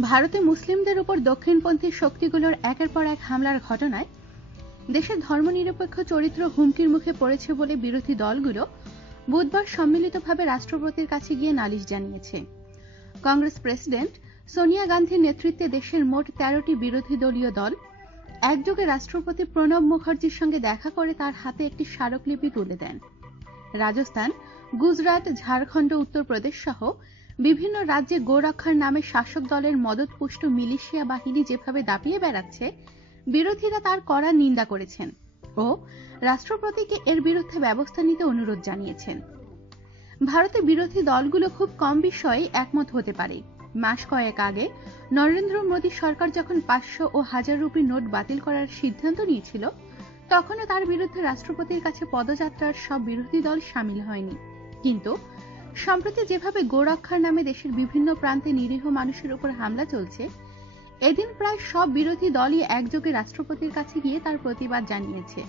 ভারতে মুসলিমদের উপর দক্ষিণপন্থী শক্তিগুলোর একের পর এক হামলার ঘটনায় দেশের ধর্মনিরপেক্ষ চরিত্র হুমকির মুখে পড়েছে বলে বিরোধী দলগুলো বুধবার সম্মিলিতভাবে রাষ্ট্রপতির কাছে গিয়ে নালিশ জানিয়েছে। কংগ্রেস প্রেসিডেন্ট সোনিয়া গান্ধীর নেতৃত্বে দেশের মোট তেরোটি বিরোধী দলীয় দল একযোগে রাষ্ট্রপতি প্রণব মুখার্জির সঙ্গে দেখা করে তার হাতে একটি স্মারকলিপি তুলে দেন। রাজস্থান, গুজরাট, ঝাড়খণ্ড, উত্তরপ্রদেশ সহ বিভিন্ন রাজ্যে গোরক্ষার নামে শাসক দলের মদতপুষ্ট মিলিশিয়া বাহিনী যেভাবে দাপিয়ে বেড়াচ্ছে, বিরোধীরা তার কড়া নিন্দা করেছেন ও রাষ্ট্রপতিকে এর বিরুদ্ধে ব্যবস্থা নিতে অনুরোধ জানিয়েছেন। ভারতের বিরোধী দলগুলো খুব কম বিষয়ে একমত হতে পারে। মাস কয়েক আগে নরেন্দ্র মোদী সরকার যখন পাঁচশো ও হাজার রুপি নোট বাতিল করার সিদ্ধান্ত নিয়েছিল, তখনও তার বিরুদ্ধে রাষ্ট্রপতির কাছে পদযাত্রার সব বিরোধী দল সামিল হয়নি। কিন্তু সম্প্রতি যেভাবে গোরক্ষার নামে দেশের বিভিন্ন প্রান্তে নিরীহ মানুষের উপর হামলা চলছে, এদিন প্রায় সব বিরোধী দলই একযোগে রাষ্ট্রপতির কাছে গিয়ে তার প্রতিবাদ জানিয়েছে।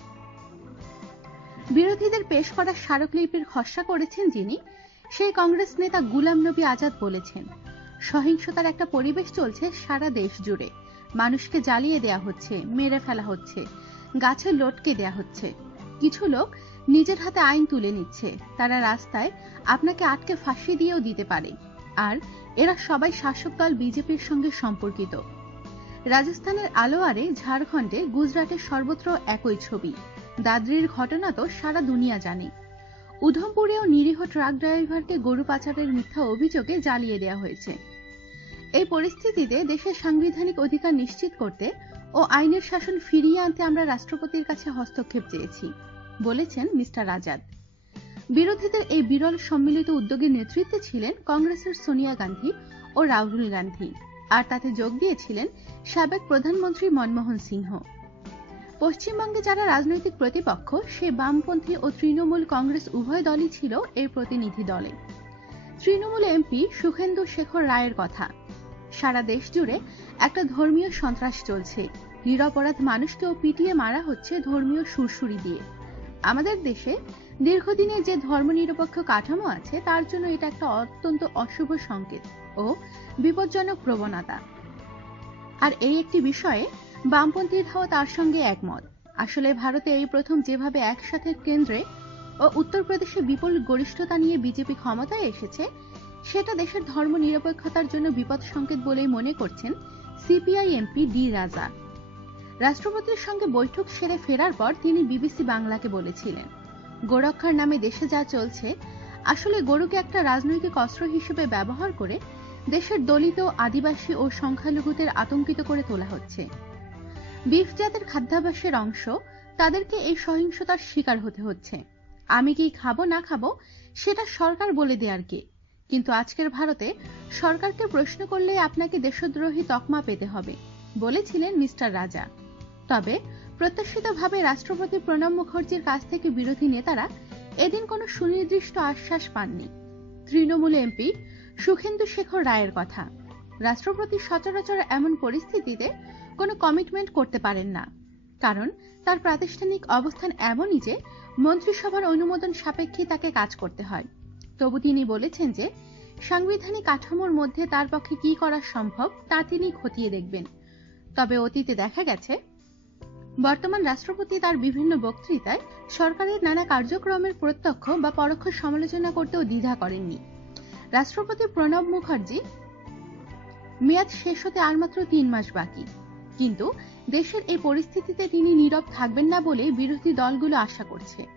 বিরোধীদের পেশ করা স্মারকলিপির খসড়া করেছেন যিনি, সেই কংগ্রেস নেতা গুলাম নবী আজাদ বলেছেন, সহিংসতার একটা পরিবেশ চলছে সারা দেশ জুড়ে। মানুষকে জ্বালিয়ে দেয়া হচ্ছে, মেরে ফেলা হচ্ছে, গাছে লটকে দেয়া হচ্ছে। কিছু লোক নিজের হাতে আইন তুলে নিচ্ছে। তারা রাস্তায় আপনাকে আটকে ফাঁসি দিয়েও দিতে পারে। আর এরা সবাই শাসক দল বিজেপির সঙ্গে সম্পর্কিত। রাজস্থানের আলোয়ারে, ঝাড়খণ্ডে গুজরাটের সর্বত্র একই ছবি। দাদ্রির ঘটনা তো সারা দুনিয়া জানে। উধমপুরেও নিরীহ ট্রাক ড্রাইভারকে গরু পাচারের মিথ্যা অভিযোগে জ্বালিয়ে দেওয়া হয়েছে। এই পরিস্থিতিতে দেশের সাংবিধানিক অধিকার নিশ্চিত করতে ও আইনের শাসন ফিরিয়ে আনতে আমরা রাষ্ট্রপতির কাছে হস্তক্ষেপ চেয়েছি, বলেছেন মিস্টার আজাদ বিরোধীদের এই বিরল সম্মিলিত উদ্যোগের নেতৃত্বে ছিলেন কংগ্রেসের সোনিয়া গান্ধী ও রাহুল গান্ধী, আর তাতে যোগ দিয়েছিলেন সাবেক প্রধানমন্ত্রী মনমোহন সিংহ। পশ্চিমবঙ্গে যারা রাজনৈতিক প্রতিপক্ষ, সে বামপন্থী ও তৃণমূল কংগ্রেস উভয় দলই ছিল এর প্রতিনিধি দলে। তৃণমূল এমপি সুখেন্দু শেখর রায়ের কথা। সারা দেশ জুড়ে একটা ধর্মীয় সন্ত্রাস চলছে। নিরপরাধ মানুষকেও পিটিয়ে মারা হচ্ছে ধর্মীয় সুরসুরি দিয়ে। আমাদের দেশে দীর্ঘদিনের যে ধর্মনিরপেক্ষ কাঠামো আছে, তার জন্য এটা একটা অত্যন্ত অশুভ সংকেত ও বিপজ্জনক প্রবণতা। আর এই একটি বিষয়ে বামপন্থী বামপন্থীরাও তার সঙ্গে একমত। আসলে ভারতে এই প্রথম যেভাবে একসাথে কেন্দ্রে ও উত্তরপ্রদেশে বিপুল গরিষ্ঠতা নিয়ে বিজেপি ক্ষমতায় এসেছে সেটা দেশের ধর্ম নিরপেক্ষতার জন্য বিপদ সংকেত বলেই মনে করছেন সিপিআই এমপি ডি রাজা। রাষ্ট্রপতির সঙ্গে বৈঠক সেরে ফেরার পর তিনি বিবিসি বাংলাকে বলেছিলেন, গোরক্ষার নামে দেশে যা চলছে, আসলে গরুকে একটা রাজনৈতিক অস্ত্র হিসেবে ব্যবহার করে দেশের দলিত, আদিবাসী ও সংখ্যালঘুদের আতঙ্কিত করে তোলা হচ্ছে। বিফ জাতের খাদ্যাভ্যাসের অংশ, তাদেরকে এই সহিংসতার শিকার হতে হচ্ছে। আমি কি খাব না খাব, সেটা সরকার বলে দেয়ার কে? কিন্তু আজকের ভারতে সরকারকে প্রশ্ন করলে আপনাকে দেশদ্রোহী তকমা পেতে হবে, বলেছিলেন মিস্টার রাজা। তবে প্রত্যাশিতভাবে রাষ্ট্রপতি প্রণব মুখার্জির কাছ থেকে বিরোধী নেতারা এদিন কোনো সুনির্দিষ্ট আশ্বাস পাননি। তৃণমূল এমপি সুখেন্দু শেখর রায়ের কথা। রাষ্ট্রপতি সচরাচর এমন পরিস্থিতিতে কোনো কমিটমেন্ট করতে পারেন না, কারণ তার প্রাতিষ্ঠানিক অবস্থান এমনই যে মন্ত্রিসভার অনুমোদন সাপেক্ষে তাকে কাজ করতে হয়। তবু তিনি বলেছেন যে, সাংবিধানিক কাঠামোর মধ্যে তার পক্ষে কি করা সম্ভব তা তিনি খতিয়ে দেখবেন। তবে অতীতে দেখা গেছে, বর্তমান রাষ্ট্রপতি তার বিভিন্ন বক্তৃতায় সরকারের নানা কার্যক্রমের প্রত্যক্ষ বা পরোক্ষ সমালোচনা করতেও দ্বিধা করেননি। রাষ্ট্রপতি প্রণব মুখার্জি, মেয়াদ শেষ হতে আর মাত্র তিন মাস বাকি। কিন্তু দেশের এই পরিস্থিতিতে তিনি নীরব থাকবেন না বলে বিরোধী দলগুলো আশা করছে।